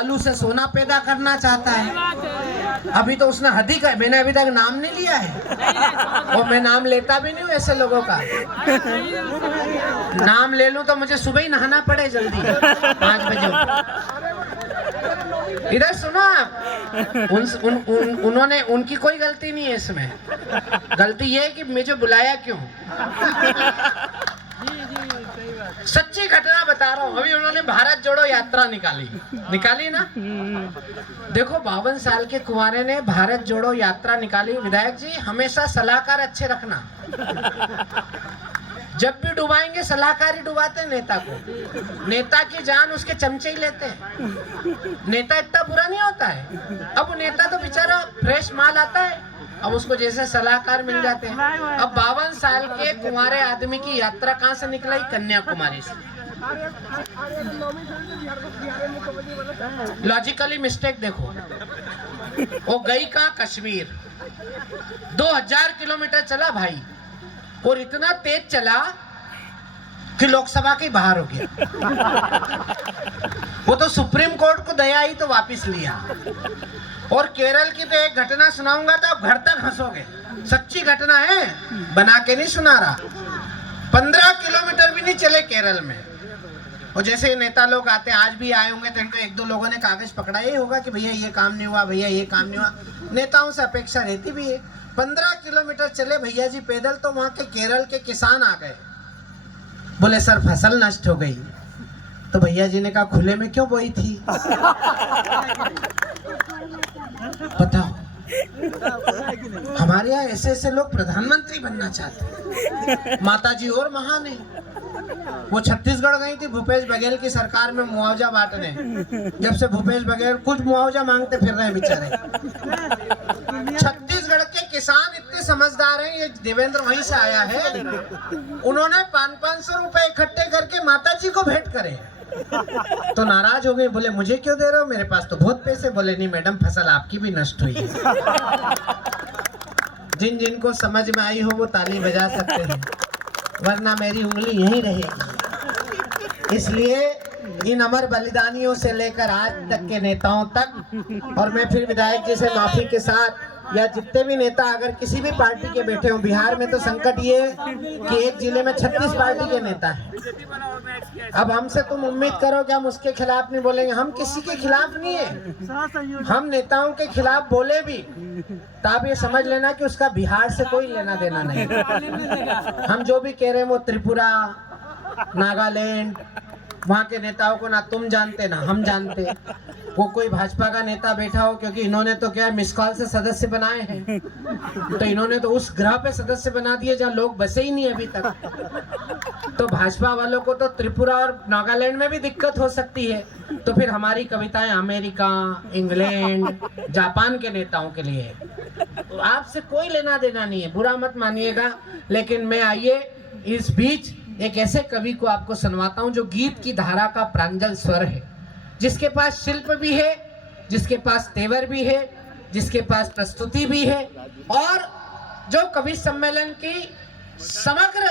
आलू से सोना पैदा करना चाहता है। अभी तो उसने हद ही कर, मैंने अभी तक नाम नहीं लिया है और मैं नाम लेता भी नहीं हूँ ऐसे लोगों का। नाम ले लूं तो मुझे सुबह ही नहाना पड़े जल्दी 5 बजे। इधर सुनो आप, उन्होंने उनकी कोई गलती नहीं है इसमें। गलती ये है कि मुझे बुलाया क्यों। सच्ची घटना बता रहा हूँ। अभी उन्होंने भारत जोड़ो यात्रा निकाली ना। देखो 52 साल के कुंवारे ने भारत जोड़ो यात्रा निकाली। विधायक जी हमेशा सलाहकार अच्छे रखना। जब भी डुबाएंगे सलाहकार ही डुबाते नेता को। नेता की जान उसके चमचे ही लेते हैं। नेता इतना बुरा नहीं होता है। अब वो नेता तो बेचारा फ्रेश माल आता है, अब उसको जैसे सलाहकार मिल जाते हैं। अब 52 साल के कुंवारे आदमी की यात्रा कहाँ से निकला? कन्याकुमारी से। लॉजिकली मिस्टेक देखो, वो गई कहाँ? कश्मीर। 2000 किलोमीटर चला भाई, और इतना तेज चला कि लोकसभा के बाहर हो गया। वो तो सुप्रीम कोर्ट को दया आई तो वापस लिया। और केरल की तो एक घटना सुनाऊंगा तो आप घर तक हंसोगे। सच्ची घटना है, बना के नहीं सुना रहा। 15 किलोमीटर भी नहीं चले केरल में। और जैसे नेता लोग आते, आज भी आए होंगे तो इनको 1-2 लोगों ने कागज पकड़ा ही होगा कि भैया ये काम नहीं हुआ, भैया ये काम नहीं हुआ। नेताओं से अपेक्षा रहती भी है। 15 किलोमीटर चले भैया जी पैदल, तो वहां के केरल के किसान आ गए। बोले सर फसल नष्ट हो गई। तो भैया जी ने कहा खुले में क्यों बोई थी? बताओ, हमारे यहाँ ऐसे लोग प्रधानमंत्री बनना चाहते हैं। माता जी और महान है। वो छत्तीसगढ़ गई थी भूपेश बघेल की सरकार में मुआवजा बांटने। जब से भूपेश बघेल कुछ मुआवजा मांगते फिर रहे बेचारे। छत्तीसगढ़ के किसान इतने समझदार हैं, ये देवेंद्र वहीं से आया है। उन्होंने 500-500 रुपए इकट्ठे करके माता जी को भेंट करे। तो नाराज हो गए, बोले मुझे क्यों दे रहे हो, मेरे पास तो बहुत पैसे। बोले नहीं मैडम, फसल आपकी भी नष्ट हुई है। जिनको समझ में आई हो वो ताली बजा सकते हैं, वरना मेरी उंगली यहीं रहेगी। इसलिए इन अमर बलिदानियों से लेकर आज तक के नेताओं तक, और मैं फिर विधायक जी से माफी के साथ, या जितने भी नेता अगर किसी भी पार्टी के बैठे हो, बिहार में तो संकट ये कि एक जिले में 36 पार्टी के नेता हैं। अब हमसे तुम उम्मीद करो कि हम उसके खिलाफ नहीं बोलेंगे। हम किसी के खिलाफ नहीं है। हम नेताओं के खिलाफ बोले भी तो आप ये समझ लेना कि उसका बिहार से कोई लेना देना नहीं। हम जो भी कह रहे हैं वो त्रिपुरा, नागालैंड, वहाँ के नेताओं को ना तुम जानते ना हम जानते। वो कोई भाजपा का नेता बैठा हो, क्योंकि इन्होंने तो क्या मिस कॉल से सदस्य बनाए हैं, तो इन्होंने तो उस ग्रह पे सदस्य बना दिए जहाँ लोग बसे ही नहीं अभी तक। तो भाजपा वालों को तो त्रिपुरा और नागालैंड में भी दिक्कत हो सकती है। तो फिर हमारी कविताएं अमेरिका, इंग्लैंड, जापान के नेताओं के लिए है। तो आपसे कोई लेना देना नहीं है, बुरा मत मानिएगा। लेकिन मैं आइए इस बीच एक ऐसे कवि को आपको सुनवाता हूं जो गीत की धारा का प्रांजल स्वर है, जिसके पास शिल्प भी है, जिसके पास तेवर भी है, जिसके पास प्रस्तुति भी है, और जो कवि सम्मेलन की समग्र